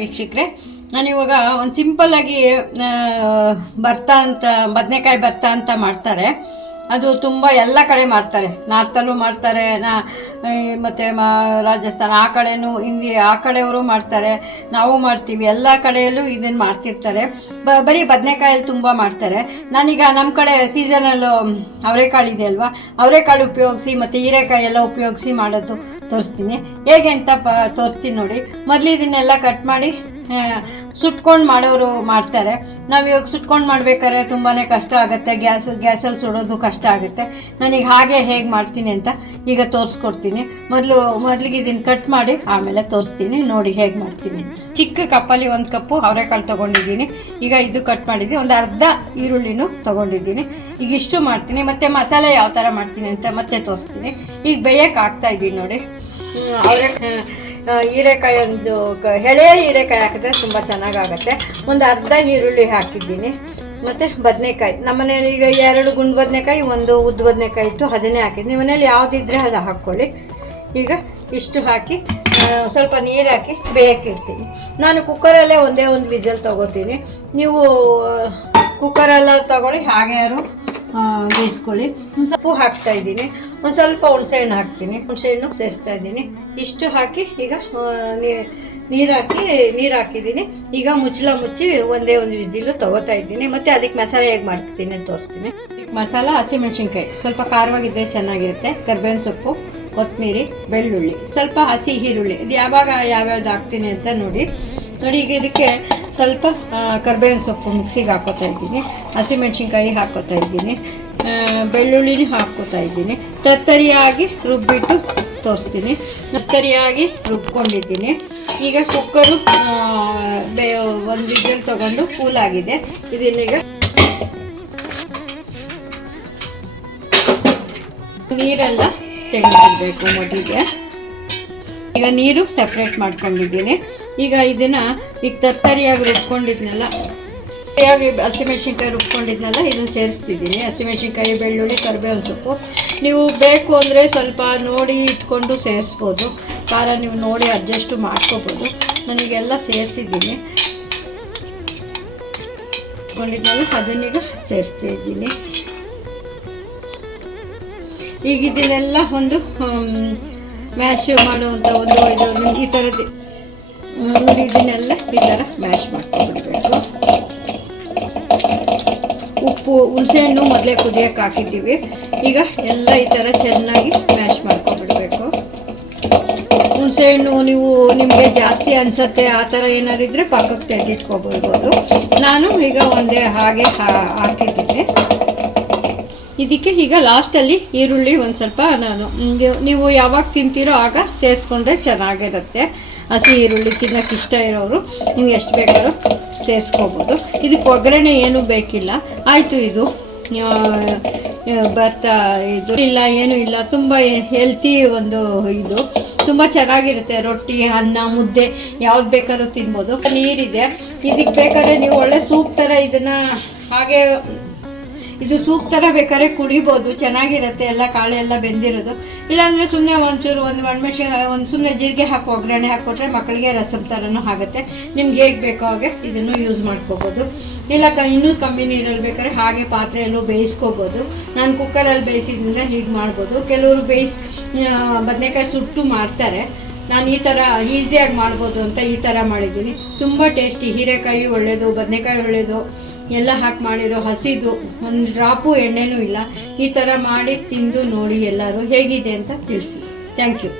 ವೀಕ್ಷಕರೇ, ನಾನಿವಾಗ ಒಂದು ಸಿಂಪಲ್ಲಾಗಿ ಬದನೆಕಾಯಿ ಭರ್ತಾ ಅಂತ ಮಾಡ್ತಾರೆ. ಅದು ತುಂಬ ಎಲ್ಲ ಕಡೆ ಮಾಡ್ತಾರೆ, ನಾರ್ತಲ್ಲೂ ಮಾಡ್ತಾರೆ, ಮತ್ತು ರಾಜಸ್ಥಾನ ಆ ಕಡೆಯೂ, ಆ ಕಡೆಯವರು ಮಾಡ್ತಾರೆ, ನಾವು ಮಾಡ್ತೀವಿ. ಎಲ್ಲ ಕಡೆಯಲ್ಲೂ ಇದನ್ನು ಮಾಡ್ತಿರ್ತಾರೆ. ಬರೀ ಬದನೆಕಾಯಲ್ಲಿ ತುಂಬ ಮಾಡ್ತಾರೆ. ನಾನೀಗ ನಮ್ಮ ಕಡೆ ಸೀಸನಲ್ಲು ಅವರೆಕಾಳು ಇದೆ ಅಲ್ವಾ, ಅವರೆಕಾಳು ಉಪಯೋಗಿಸಿ ಮತ್ತು ಹೀರೆಕಾಯಿ ಎಲ್ಲ ಉಪಯೋಗಿಸಿ ಮಾಡೋದು ತೋರಿಸ್ತೀನಿ. ಹೇಗೆ ಅಂತ ತೋರಿಸ್ತೀನಿ ನೋಡಿ. ಮೊದಲು ಇದನ್ನೆಲ್ಲ ಕಟ್ ಮಾಡಿ ಸುಟ್ಕೊಂಡು ಮಾಡೋರು ಮಾಡ್ತಾರೆ. ನಾವು ಇವಾಗ ಸುಟ್ಕೊಂಡು ಮಾಡ್ಬೇಕಾದ್ರೆ ತುಂಬಾ ಕಷ್ಟ ಆಗುತ್ತೆ, ಗ್ಯಾಸಲ್ಲಿ ಸುಡೋದು ಕಷ್ಟ ಆಗುತ್ತೆ. ನಾನೀಗ ಹಾಗೆ ಹೇಗೆ ಮಾಡ್ತೀನಿ ಅಂತ ಈಗ ತೋರಿಸ್ಕೊಡ್ತೀನಿ. ಮೊದಲಿಗೆ ಇದನ್ನು ಕಟ್ ಮಾಡಿ ಆಮೇಲೆ ತೋರಿಸ್ತೀನಿ, ನೋಡಿ ಹೇಗೆ ಮಾಡ್ತೀನಿ. ಚಿಕ್ಕ ಕಪ್ಪಲ್ಲಿ 1 ಕಪ್ಪು ಅವರೆಕಾಳು ತೊಗೊಂಡಿದ್ದೀನಿ. ಈಗ ಇದು ಕಟ್ ಮಾಡಿದ್ದೀನಿ. ಒಂದು ಅರ್ಧ ಈರುಳ್ಳಿನೂ ತೊಗೊಂಡಿದ್ದೀನಿ. ಈಗ ಇಷ್ಟು ಮಾಡ್ತೀನಿ. ಮತ್ತು ಮಸಾಲೆ ಯಾವ ಥರ ಮಾಡ್ತೀನಿ ಅಂತ ಮತ್ತೆ ತೋರಿಸ್ತೀನಿ. ಈಗ ಬೇಯಕ್ಕೆ ಹಾಕ್ತಾಯಿದ್ದೀನಿ ನೋಡಿ. ಹೀರೆಕಾಯಿ ಒಂದು ಎಳೆ ಹೀರೆಕಾಯಿ ಹಾಕಿದ್ರೆ ತುಂಬ ಚೆನ್ನಾಗಾಗತ್ತೆ. ಒಂದು ಅರ್ಧ ಈರುಳ್ಳಿ ಹಾಕಿದ್ದೀನಿ. ಮತ್ತು ಬದನೆಕಾಯಿ, ನಮ್ಮ ಮನೇಲಿ ಈಗ 2 ಗುಂಡು ಬದನೆಕಾಯಿ, 1 ಉದ್ದ ಬದನೆಕಾಯಿ ಇತ್ತು, ಅದನ್ನೇ ಹಾಕಿದ್ದೀನಿ. ನಿಮ್ಮ ಮನೇಲಿ ಯಾವುದಿದ್ರೆ ಅದು ಹಾಕ್ಕೊಳ್ಳಿ. ಈಗ ಇಷ್ಟು ಹಾಕಿ ಸ್ವಲ್ಪ ನೀರು ಹಾಕಿ ಬೇಯಕ್ಕಿಡ್ತೀನಿ. ನಾನು ಕುಕ್ಕರಲ್ಲೇ ಒಂದೇ ಒಂದು ವಿಸಲ್ ತೊಗೋತೀನಿ. ನೀವು ಕುಕ್ಕರೆಲ್ಲ ತೊಗೊಳ್ಳಿ, ಹಾಗೆ ಯಾರು ಬೇಯಿಸ್ಕೊಳ್ಳಿ. ಒಂದು ಸ್ವಲ್ಪ ಹಾಕ್ತಾಯಿದ್ದೀನಿ. ಒಂದು ಸ್ವಲ್ಪ ಹುಣಸೆಹಣ್ಣು ಹಾಕ್ತೀನಿ, ಹುಣಸೆಹಣ್ಣು ಸೇರಿಸ್ತಾ ಇದ್ದೀನಿ. ಇಷ್ಟು ಹಾಕಿ ಈಗ ನೀರು ಹಾಕಿದ್ದೀನಿ. ಈಗ ಮುಚ್ಚಿ ಒಂದೇ ಒಂದು ವಿಸಿಲು ತೊಗೋತಾ ಇದ್ದೀನಿ. ಮತ್ತು ಅದಕ್ಕೆ ಮಸಾಲೆ ಹೇಗೆ ಮಾಡ್ತೀನಿ ಅಂತ ತೋರಿಸ್ತೀನಿ. ಮಸಾಲ ಹಸಿಮೆಣ್ಸಿನ್ಕಾಯಿ ಸ್ವಲ್ಪ ಖಾರವಾಗಿದ್ದರೆ ಚೆನ್ನಾಗಿರುತ್ತೆ. ಕರ್ಬೇವಿನ ಸೊಪ್ಪು, ಕೊತ್ತಂಬರಿ, ಬೆಳ್ಳುಳ್ಳಿ, ಸ್ವಲ್ಪ ಹಸಿ ಈರುಳ್ಳಿ. ಇದು ಯಾವ್ಯಾವ್ದು ಹಾಕ್ತೀನಿ ಅಂತ ನೋಡಿ. ಈಗ ಇದಕ್ಕೆ ಸ್ವಲ್ಪ ಕರ್ಬೇವಿನ ಸೊಪ್ಪು ಮಿಕ್ಸಿಗೆ ಹಾಕ್ಕೋತಾ ಇದ್ದೀನಿ. ಹಸಿಮೆಣ್ಸಿನ್ಕಾಯಿ ಹಾಕ್ಕೋತಾ ಇದ್ದೀನಿ. ಬೆಳ್ಳುಳ್ಳಿನೂ ಹಾಕ್ಕೋತಾ ಇದ್ದೀನಿ. ತರ್ತರಿಯಾಗಿ ರುಬ್ಬಿಟ್ಟು ತೋರಿಸ್ತೀನಿ. ತರ್ತರಿಯಾಗಿ ರುಬ್ಕೊಂಡಿದ್ದೀನಿ. ಈಗ ಕುಕ್ಕರು ಒಂದು ವಿಸಿಲ್ ತೊಗೊಂಡು ಕೂಲಾಗಿದೆ. ಇದನ್ನೀಗ ನೀರೆಲ್ಲ ತೆಗೆದುಬಿಡಬೇಕು ಮೊದಲಿಗೆ. ಈಗ ನೀರು ಸಪ್ರೇಟ್ ಮಾಡ್ಕೊಂಡಿದ್ದೀನಿ. ಈಗ ಇದನ್ನು ತರ್ತರಿಯಾಗಿ ರುಬ್ಕೊಂಡಿದ್ನೆಲ್ಲ, ಹಸಿಮೆಣ್ಸಿನ್ಕಾಯಿ ರುಬ್ಕೊಂಡಿದ್ನೆಲ್ಲ ಇದನ್ನು ಸೇರಿಸ್ತಿದ್ದೀನಿ. ಹಸಿಮೆಣ್ಸಿನ್ಕಾಯಿ, ಬೆಳ್ಳುಳ್ಳಿ, ಕರಿಬೇವಿನ ಸೊಪ್ಪು. ನೀವು ಬೇಕು ಅಂದರೆ ಸ್ವಲ್ಪ ನೋಡಿ ಇಟ್ಕೊಂಡು ಸೇರಿಸ್ಬೋದು. ಖಾರ ನೀವು ನೋಡಿ ಅಡ್ಜಸ್ಟು ಮಾಡ್ಕೋಬೋದು. ನನಗೆಲ್ಲ ಸೇರಿಸಿದ್ದೀನಿ. ಇಟ್ಕೊಂಡಿದ್ನೆಲ್ಲ ಅದನ್ನೀಗ ಸೇರಿಸ್ತಾ ಇದ್ದೀನಿ. ಈಗ ಇದನ್ನೆಲ್ಲ ಒಂದು ಮ್ಯಾಶ್ ಮಾಡುವಂಥ ಇದು ಈ ಥರದ್ದು ನೋಡಿ. ಇದನ್ನೆಲ್ಲ ಈ ಥರ ಮ್ಯಾಶ್ ಮಾಡ್ಕೊಂಡ್ಬಿಡ್ಬೇಕು. ಉಪ್ಪು, ಹುಣಸೆಹಣ್ಣು ಮೊದಲೇ ಕುದಿಯೋಕ್ಕೆ ಹಾಕಿದ್ದೀವಿ. ಈಗ ಎಲ್ಲ ಈ ಥರ ಚೆನ್ನಾಗಿ ಮ್ಯಾಶ್ ಮಾಡ್ಕೊಂಡ್ಬಿಡ್ಬೇಕು. ಹುಣಸೆಹಣ್ಣು ನಿಮಗೆ ಜಾಸ್ತಿ ಅನಿಸುತ್ತೆ ಆ ಥರ ಏನಾದ್ರು ಇದ್ದರೆ ಪಕ್ಕಕ್ಕೆ ತೆಗೆದಿಟ್ಕೊಬೋದು. ನಾನು ಈಗ ಒಂದೇ ಹಾಗೆ ಹಾಕಿದ್ದೀನಿ. ಇದಕ್ಕೆ ಈಗ ಲಾಸ್ಟಲ್ಲಿ ಈರುಳ್ಳಿ ಒಂದು ಸ್ವಲ್ಪ ನೀವು ಯಾವಾಗ ತಿಂತೀರೋ ಆಗ ಸೇರಿಸ್ಕೊಂಡ್ರೆ ಚೆನ್ನಾಗಿರುತ್ತೆ. ಹಸಿ ಈರುಳ್ಳಿ ತಿನ್ನೋಕ್ಕೆ ಇಷ್ಟ ಇರೋರು ನೀವು ಎಷ್ಟು ಬೇಕಾದ್ರೂ ಸೇರಿಸ್ಕೋಬೋದು. ಇದಕ್ಕೆ ಒಗ್ಗರಣೆ ಏನೂ ಬೇಕಿಲ್ಲ. ಆಯಿತು, ಇದು ಇದು ಇಲ್ಲ, ಏನೂ ಇಲ್ಲ. ತುಂಬ ಹೆಲ್ತಿ ಒಂದು ಇದು, ತುಂಬ ಚೆನ್ನಾಗಿರುತ್ತೆ. ರೊಟ್ಟಿ, ಅನ್ನ, ಮುದ್ದೆ ಯಾವ್ದು ಬೇಕಾದ್ರೂ ತಿನ್ಬೋದು. ನೀರಿದೆ. ಇದಕ್ಕೆ ಬೇಕಾದ್ರೆ ನೀವು ಒಳ್ಳೆ ಸೂಪ್ ಥರ ಇದನ್ನು ಹಾಗೆ ಇದು ಸೂಪ್ ಥರ ಬೇಕಾದ್ರೆ ಕುಡಿಬೋದು, ಚೆನ್ನಾಗಿರುತ್ತೆ. ಎಲ್ಲ ಕಾಳೆಲ್ಲ ಬೆಂದಿರೋದು. ಇಲ್ಲಾಂದರೆ ಸುಮ್ಮನೆ ಒಂಚೂರು ಒಂದು ಸುಮ್ಮನೆ ಜೀರಿಗೆ ಹಾಕಿ ಒಗ್ಗರಣೆ ಹಾಕ್ಕೊಟ್ರೆ ಮಕ್ಕಳಿಗೆ ರಸಮ್ ಥರನೂ ಆಗುತ್ತೆ. ನಿಮ್ಗೆ ಹೇಗೆ ಬೇಕೋ ಹಾಗೆ ಇದನ್ನು ಯೂಸ್ ಮಾಡ್ಕೋಬೋದು. ಇಲ್ಲ ಇನ್ನೂ ಕಮ್ಮಿ ನೀರಲ್ಲಿ ಬೇಕಾದ್ರೆ ಹಾಗೆ ಪಾತ್ರೆಯಲ್ಲೂ ಬೇಯಿಸ್ಕೋಬೋದು. ನಾನು ಕುಕ್ಕರಲ್ಲಿ ಬೇಯಿಸಿದ್ರಿಂದ ಹೀಗೆ ಮಾಡ್ಬೋದು. ಕೆಲವರು ಬದನೆಕಾಯಿ ಸುಟ್ಟು ಮಾಡ್ತಾರೆ. ನಾನು ಈ ಥರ ಈಸಿಯಾಗಿ ಮಾಡ್ಬೋದು ಅಂತ ಈ ಥರ ಮಾಡಿದ್ದೀನಿ. ತುಂಬ ಟೇಸ್ಟಿ. ಹೀರೆಕಾಯಿ ಒಳ್ಳೆಯದು, ಬದನೆಕಾಯಿ ಒಳ್ಳೆಯದು, ಎಲ್ಲ ಹಾಕಿ ಮಾಡಿರೋ ಹಸಿದು, ಒಂದು ಡ್ರಾಪು ಎಣ್ಣೆನೂ ಇಲ್ಲ. ಈ ಥರ ಮಾಡಿ ತಿಂದು ನೋಡಿ ಎಲ್ಲರೂ ಹೇಗಿದೆ ಅಂತ ತಿಳಿಸಿ. Thank you.